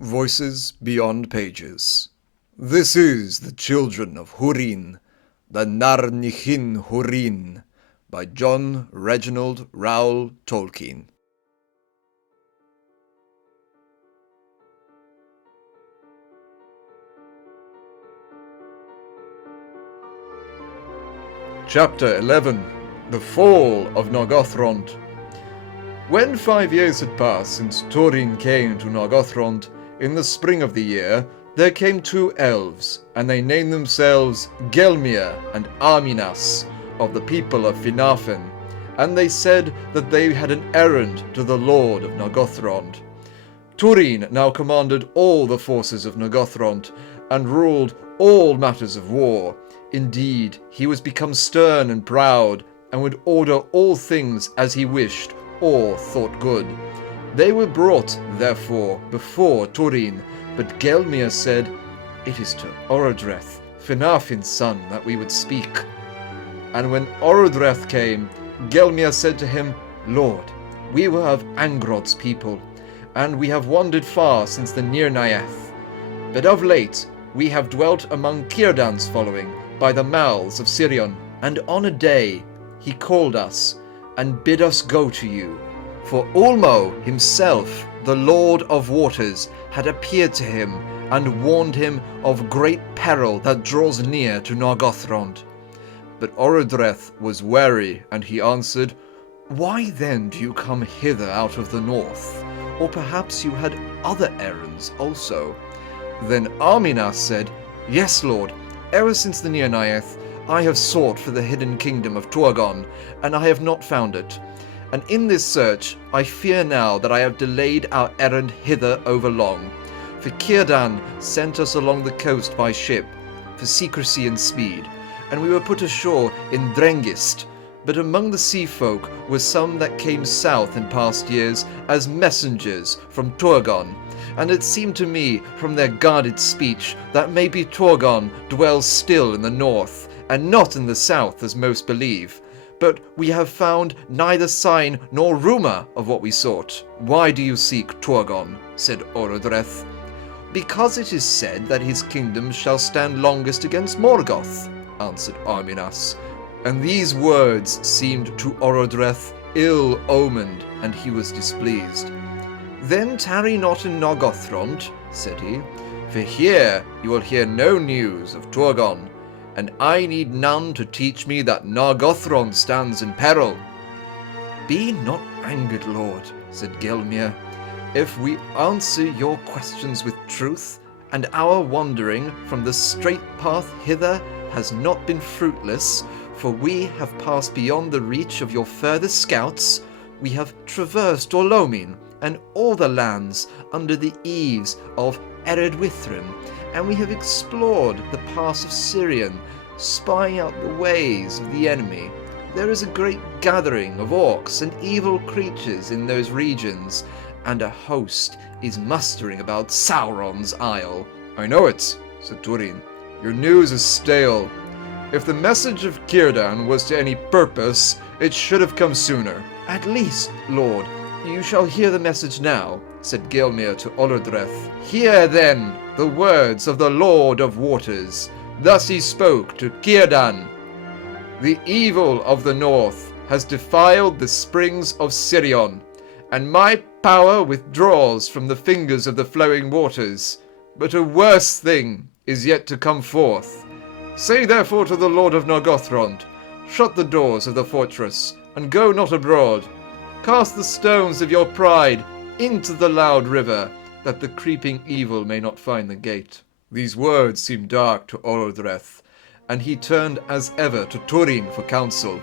Voices Beyond Pages. This is The Children of Hurin, the Narnichin Hurin, by John Reginald Rowell Tolkien. Chapter 11. The Fall of Nargothrond. When 5 years had passed since Turin came to Nargothrond, in the spring of the year, there came 2 elves, and they named themselves Gelmir and Arminas, of the people of Finarfen, and they said that they had an errand to the Lord of Nargothrond. Turin now commanded all the forces of Nargothrond, and ruled all matters of war. Indeed, he was become stern and proud, and would order all things as he wished, or thought good. They were brought, therefore, before Turin, but Gelmir said, "It is to Orodreth, Finarfin's son, that we would speak." And when Orodreth came, Gelmir said to him, "Lord, we were of Angrod's people, and we have wandered far since the Nirnaeth. But of late we have dwelt among Cirdan's following, by the mouths of Sirion, and on a day he called us, and bid us go to you. For Ulmo himself, the Lord of Waters, had appeared to him, and warned him of great peril that draws near to Nargothrond." But Orodreth was wary, and he answered, "Why then do you come hither out of the north? Or perhaps you had other errands also?" Then Arminas said, "Yes, Lord, ever since the Nirnaeth, I have sought for the hidden kingdom of Turgon, and I have not found it. And in this search, I fear now that I have delayed our errand hither overlong. For Cirdan sent us along the coast by ship, for secrecy and speed, and we were put ashore in Drengist. But among the sea folk were some that came south in past years as messengers from Turgon, and it seemed to me from their guarded speech that maybe Turgon dwells still in the north, and not in the south as most believe. But we have found neither sign nor rumour of what we sought." "Why do you seek Turgon?" said Orodreth. "Because it is said that his kingdom shall stand longest against Morgoth," answered Arminas. And these words seemed to Orodreth ill-omened, and he was displeased. "Then tarry not in Nargothrond," said he, "for here you will hear no news of Turgon, and I need none to teach me that Nargothrond stands in peril." "Be not angered, Lord," said Gelmir. "If we answer your questions with truth, and our wandering from the straight path hither has not been fruitless, for we have passed beyond the reach of your furthest scouts, we have traversed Orlomin and all the lands under the eaves of Great and we have explored the pass of Sirion, spying out the ways of the enemy. There is a great gathering of orcs and evil creatures in those regions, and a host is mustering about Sauron's Isle." "I know it," said Turin. "Your news is stale. If the message of Cirdan was to any purpose, it should have come sooner." "At least, Lord, you shall hear the message now," said Gelmir to Orodreth. "Hear then the words of the Lord of Waters. Thus he spoke to Cirdan. The evil of the north has defiled the springs of Sirion, and my power withdraws from the fingers of the flowing waters. But a worse thing is yet to come forth. Say therefore to the Lord of Nargothrond, shut the doors of the fortress, and go not abroad. Cast the stones of your pride into the loud river, that the creeping evil may not find the gate." These words seemed dark to Orodreth, and he turned as ever to Turin for counsel.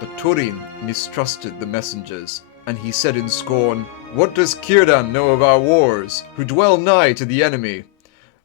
But Turin mistrusted the messengers, and he said in scorn, "What does Cirdan know of our wars, who dwell nigh to the enemy?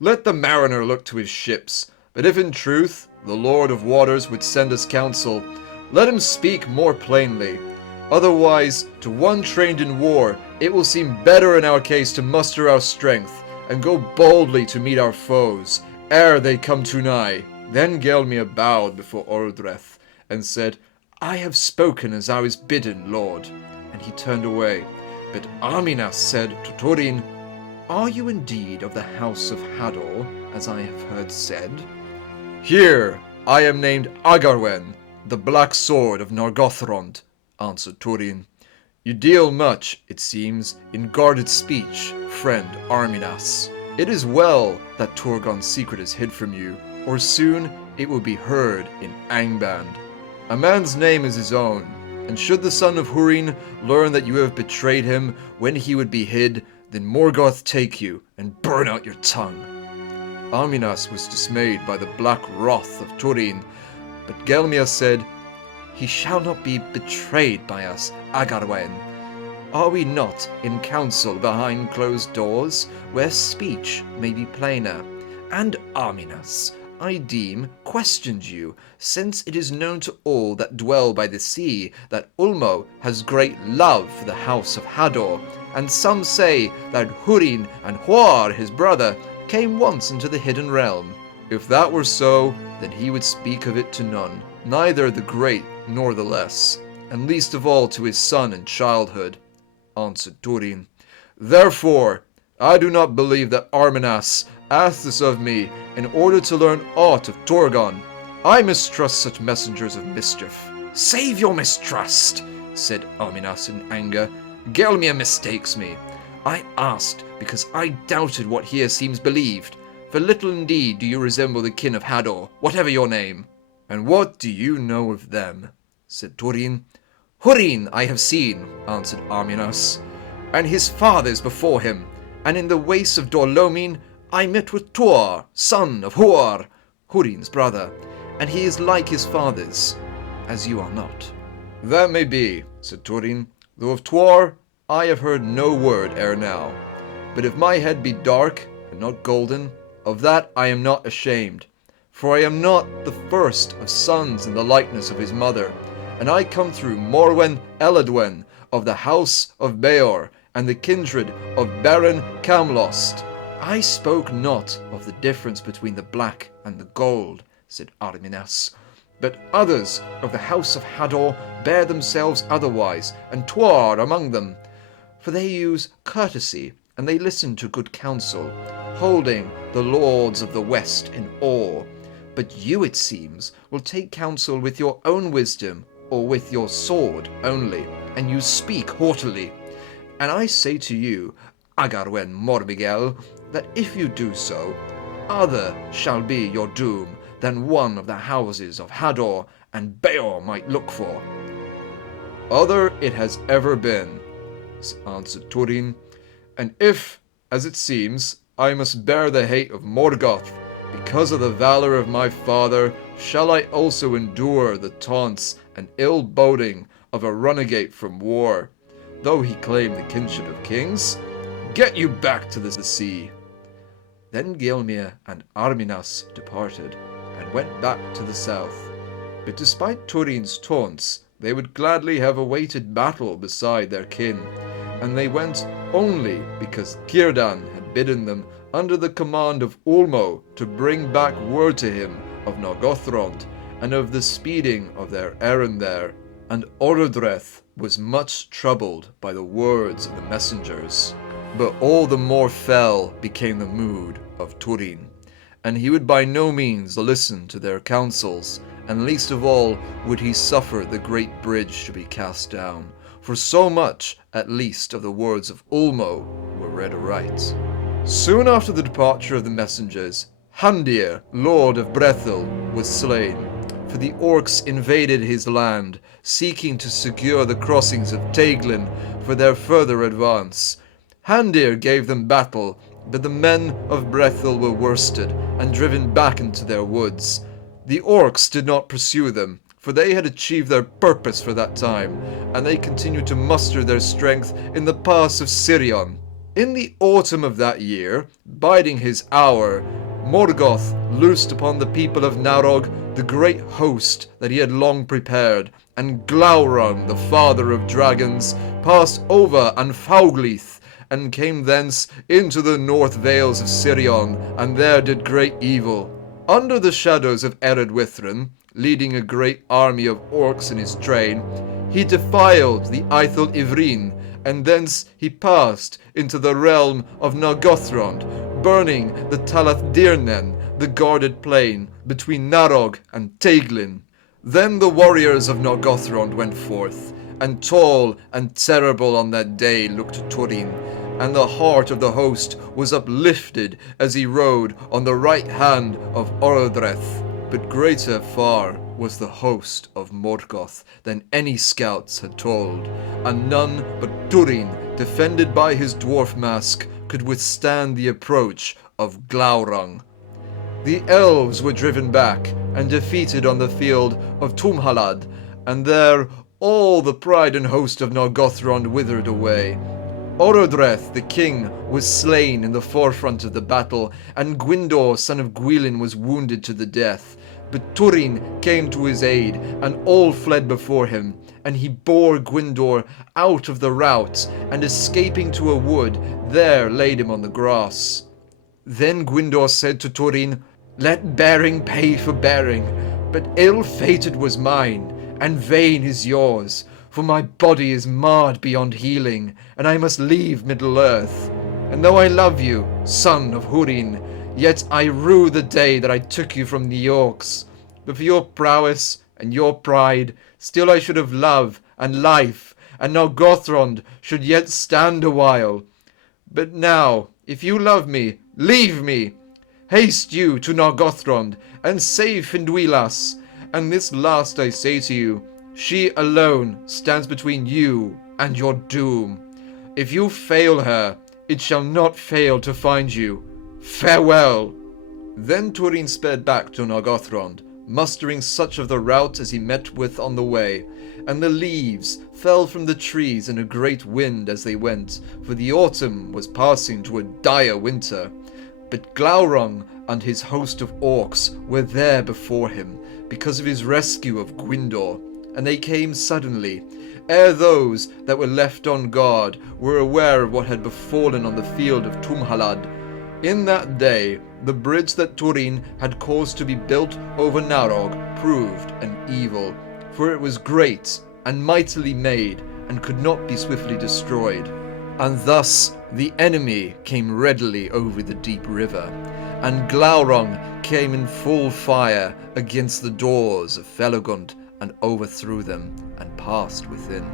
Let the mariner look to his ships, but if in truth the Lord of Waters would send us counsel, let him speak more plainly. Otherwise, to one trained in war, it will seem better in our case to muster our strength, and go boldly to meet our foes, ere they come too nigh." Then Gelmir bowed before Orodreth, and said, "I have spoken as I was bidden, Lord." And he turned away. But Arminas said to Turin, Are you indeed of the house of Hador, as I have heard said? Here, I am named Agarwen, the Black Sword of Nargothrond, answered Turin. You deal much, it seems, in guarded speech, friend Arminas. It is well that Turgon's secret is hid from you, or soon it will be heard in Angband. A man's name is his own, and should the son of Hurin learn that you have betrayed him when he would be hid, then Morgoth take you and burn out your tongue. Arminas was dismayed by the black wrath of Turin, but Gelmir said, He shall not be betrayed by us, Agarwen. Are we not in council behind closed doors, where speech may be plainer? And Arminas, I deem, questioned you, since it is known to all that dwell by the sea that Ulmo has great love for the house of Hador, and some say that Hurin and Huar, his brother, came once into the hidden realm. If that were so, then he would speak of it to none, neither the great nor the less, and least of all to his son in childhood, answered Turin. Therefore, I do not believe that Arminas asked this of me in order to learn aught of Turgon. I mistrust such messengers of mischief. Save your mistrust, said Arminas in anger. Gelmir mistakes me. I asked because I doubted what here seems believed. For little indeed do you resemble the kin of Hador, whatever your name. And what do you know of them? Said Turin. Hurin I have seen, answered Arminas, and his fathers before him, and in the wastes of Dorlomin I met with Tuor, son of Huar, Hurin's brother, and he is like his fathers, as you are not. That may be, said Turin, though of Tuor I have heard no word ere now. But if my head be dark, and not golden, of that I am not ashamed, for I am not the first of sons in the likeness of his mother, and I come through Morwen Eladwen of the house of Beor, and the kindred of Baron Camlost. I spoke not of the difference between the black and the gold, said Arminas, but others of the house of Hador bear themselves otherwise, and Tuor among them, for they use courtesy, and they listen to good counsel, holding the lords of the west in awe. But you, it seems, will take counsel with your own wisdom, or with your sword only, and you speak haughtily. And I say to you, Agarwen Mormigel, that if you do so, other shall be your doom than one of the houses of Hador and Beor might look for. Other it has ever been, answered Turin, and if, as it seems, I must bear the hate of Morgoth, because of the valor of my father, shall I also endure the taunts and ill boding of a runagate from war, though he claim the kinship of kings? Get you back to the sea. Then Gelmir and Arminas departed, and went back to the south. But despite Turin's taunts, they would gladly have awaited battle beside their kin, and they went only because Cirdan had bidden them under the command of Ulmo to bring back word to him of Nargothrond, and of the speeding of their errand there. And Orodreth was much troubled by the words of the messengers. But all the more fell became the mood of Turin, and he would by no means listen to their counsels, and least of all would he suffer the great bridge to be cast down, for so much, at least, of the words of Ulmo were read aright. Soon after the departure of the messengers, Handir, lord of Brethil, was slain, for the orcs invaded his land, seeking to secure the crossings of Teglin for their further advance. Handir gave them battle, but the men of Brethil were worsted and driven back into their woods. The orcs did not pursue them, for they had achieved their purpose for that time, and they continued to muster their strength in the pass of Sirion. In the autumn of that year, biding his hour, Morgoth loosed upon the people of Narog the great host that he had long prepared, and Glaurung, the father of dragons, passed over Anfauglith, and came thence into the north vales of Sirion, and there did great evil. Under the shadows of Ered Withrin, leading a great army of orcs in his train, he defiled the Aethel Ivrin, and thence he passed into the realm of Nargothrond, burning the Talath Dirnen, the guarded plain between Narog and Teiglin. Then the warriors of Nargothrond went forth, and tall and terrible on that day looked Turin, and the heart of the host was uplifted as he rode on the right hand of Orodreth. But greater far was the host of Morgoth than any scouts had told, and none but Turin, defended by his dwarf mask, could withstand the approach of Glaurung. The elves were driven back and defeated on the field of Tumhalad, and there all the pride and host of Nargothrond withered away. Orodreth the king was slain in the forefront of the battle, and Gwyndor son of Gwilyn was wounded to the death. But Turin came to his aid, and all fled before him, and he bore Gwyndor out of the rout, and escaping to a wood, there laid him on the grass. Then Gwyndor said to Turin, "Let bearing pay for bearing, but ill-fated was mine, and vain is yours, for my body is marred beyond healing, and I must leave Middle-earth. And though I love you, son of Hurin, yet I rue the day that I took you from the orcs. But for your prowess and your pride, still I should have love and life, and Nargothrond should yet stand a while. But now, if you love me, leave me. Haste you to Nargothrond, and save Finduilas. And this last I say to you, she alone stands between you and your doom. If you fail her, it shall not fail to find you. Farewell." Then Turin sped back to Nargothrond, mustering such of the rout as he met with on the way, and the leaves fell from the trees in a great wind as they went, for the autumn was passing to a dire winter. But Glaurung and his host of orcs were there before him, because of his rescue of Gwyndor, and they came suddenly, ere those that were left on guard were aware of what had befallen on the field of Tumhalad. In that day, the bridge that Turin had caused to be built over Narog proved an evil, for it was great and mightily made, and could not be swiftly destroyed. And thus the enemy came readily over the deep river, and Glaurung came in full fire against the doors of Felagund, and overthrew them, and passed within.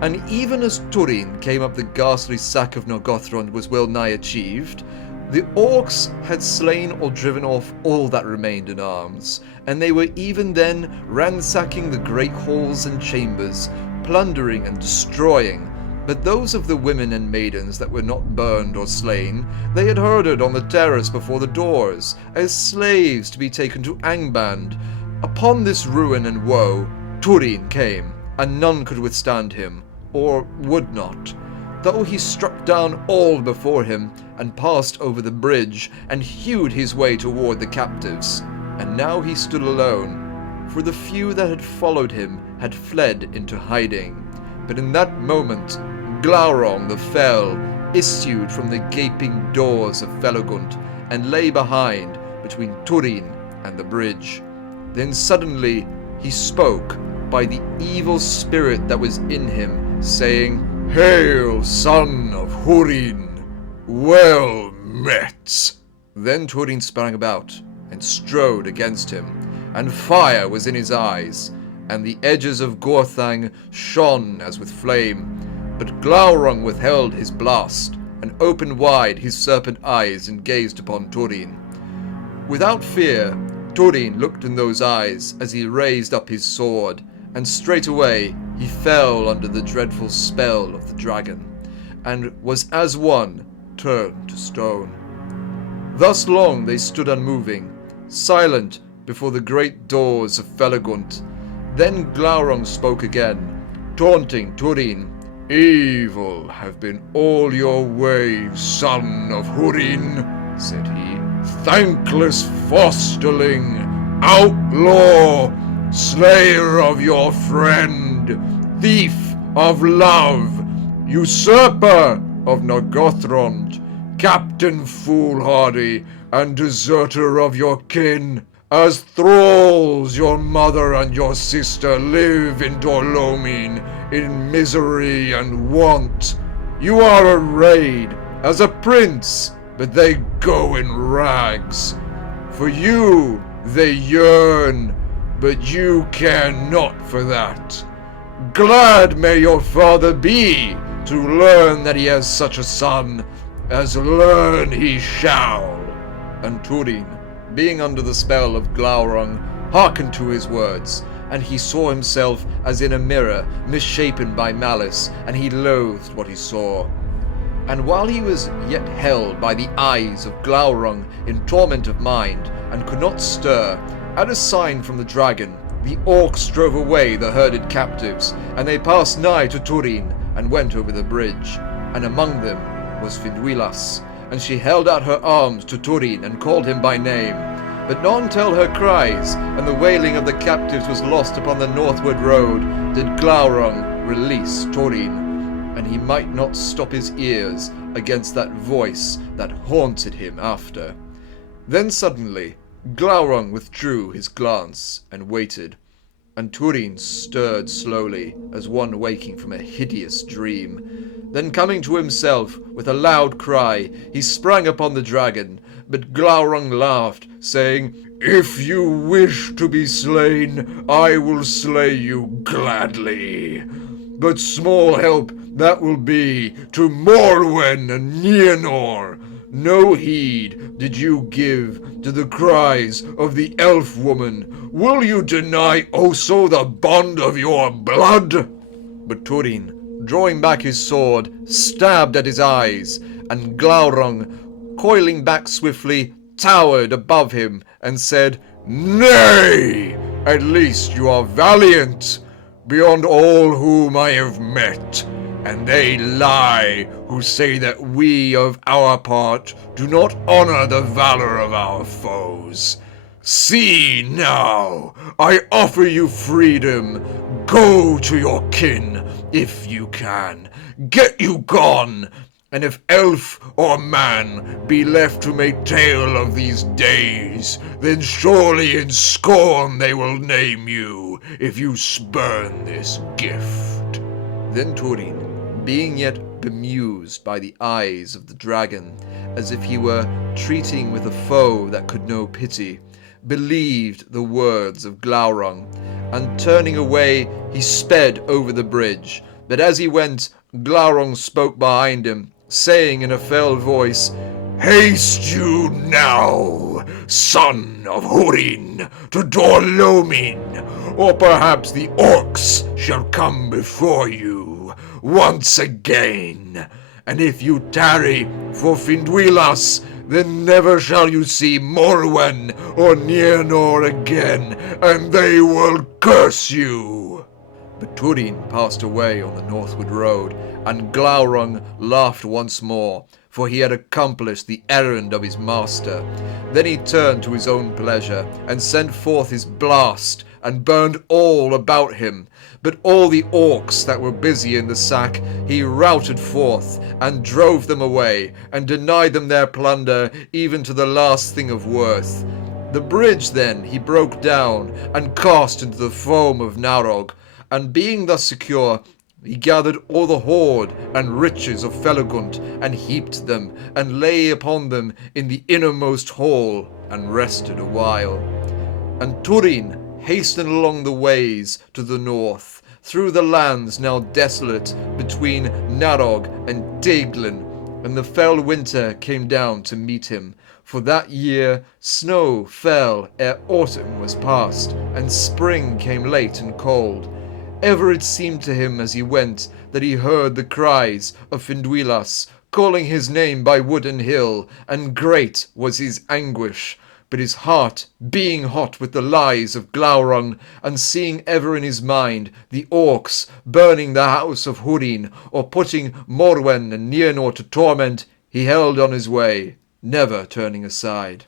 And even as Turin came up, the ghastly sack of Nargothrond was well nigh achieved. The orcs had slain or driven off all that remained in arms, and they were even then ransacking the great halls and chambers, plundering and destroying. But those of the women and maidens that were not burned or slain, they had herded on the terrace before the doors, as slaves to be taken to Angband. Upon this ruin and woe, Turin came, and none could withstand him, or would not, though he struck down all before him, and passed over the bridge, and hewed his way toward the captives. And now he stood alone, for the few that had followed him had fled into hiding. But in that moment, Glaurung the Fell issued from the gaping doors of Felagund, and lay behind, between Turin and the bridge. Then suddenly he spoke by the evil spirit that was in him, saying, "Hail, son of Hurin! Well met!" Then Turin sprang about, and strode against him, and fire was in his eyes, and the edges of Gorthang shone as with flame. But Glaurung withheld his blast, and opened wide his serpent eyes, and gazed upon Turin. Without fear, Turin looked in those eyes as he raised up his sword, and straightway he fell under the dreadful spell of the dragon, and was as one turned to stone. Thus long they stood unmoving, silent before the great doors of Felagund. Then Glaurung spoke again, taunting Turin. "Evil have been all your ways, son of Hurin," said he. "Thankless fosterling, outlaw, slayer of your friend, thief of love, usurper of Nargothrond, captain foolhardy, and deserter of your kin. As thralls your mother and your sister live in Dorlomin, in misery and want. You are arrayed as a prince, but they go in rags. For you they yearn, but you care not for that. Glad may your father be to learn that he has such a son, as learn he shall. And Turin, being under the spell of Glaurung, hearkened to his words, and he saw himself as in a mirror, misshapen by malice, and he loathed what he saw. And while he was yet held by the eyes of Glaurung in torment of mind, and could not stir, at a sign from the dragon, the orcs drove away the herded captives, and they passed nigh to Turin, and went over the bridge. And among them was Finduilas, and she held out her arms to Turin, and called him by name. But none till her cries, and the wailing of the captives was lost upon the northward road, did Glaurung release Turin, and he might not stop his ears against that voice that haunted him after. Then suddenly Glaurung withdrew his glance, and waited, and Turin stirred slowly, as one waking from a hideous dream. Then coming to himself, with a loud cry, he sprang upon the dragon, but Glaurung laughed, saying, "If you wish to be slain, I will slay you gladly. But small help that will be to Morwen and Nienor. No heed did you give to the cries of the elf woman. Will you deny also the bond of your blood?" But Turin, drawing back his sword, stabbed at his eyes, and Glaurung, coiling back swiftly, towered above him, and said, "Nay, at least you are valiant, beyond all whom I have met, and they lie who say that we of our part do not honor the valor of our foes. See now, I offer you freedom. Go to your kin, if you can. Get you gone, and if elf or man be left to make tale of these days, then surely in scorn they will name you, if you spurn this gift." Then Turin, being yet bemused by the eyes of the dragon, as if he were treating with a foe that could know pity, believed the words of Glaurung, and turning away he sped over the bridge. But as he went, Glaurung spoke behind him, saying in a fell voice, "Haste you now, son of Hurin, to Dorlomin, or perhaps the orcs shall come before you once again. And if you tarry for Finduilas, then never shall you see Morwen or Nienor again, and they will curse you." But Turin passed away on the northward road, and Glaurung laughed once more, for he had accomplished the errand of his master. Then he turned to his own pleasure, and sent forth his blast, and burned all about him. But all the orcs that were busy in the sack he routed forth, and drove them away, and denied them their plunder, even to the last thing of worth. The bridge then he broke down, and cast into the foam of Narog, and being thus secure, he gathered all the hoard and riches of Felagund, and heaped them, and lay upon them in the innermost hall, and rested a while. And Turin hastened along the ways to the north, through the lands now desolate between Narog and Daglin, and the fell winter came down to meet him. For that year snow fell ere autumn was past, and spring came late and cold. Ever it seemed to him as he went that he heard the cries of Finduilas, calling his name by wood and hill, and great was his anguish. But his heart, being hot with the lies of Glaurung, and seeing ever in his mind the orcs burning the house of Hurin, or putting Morwen and Nienor to torment, he held on his way, never turning aside.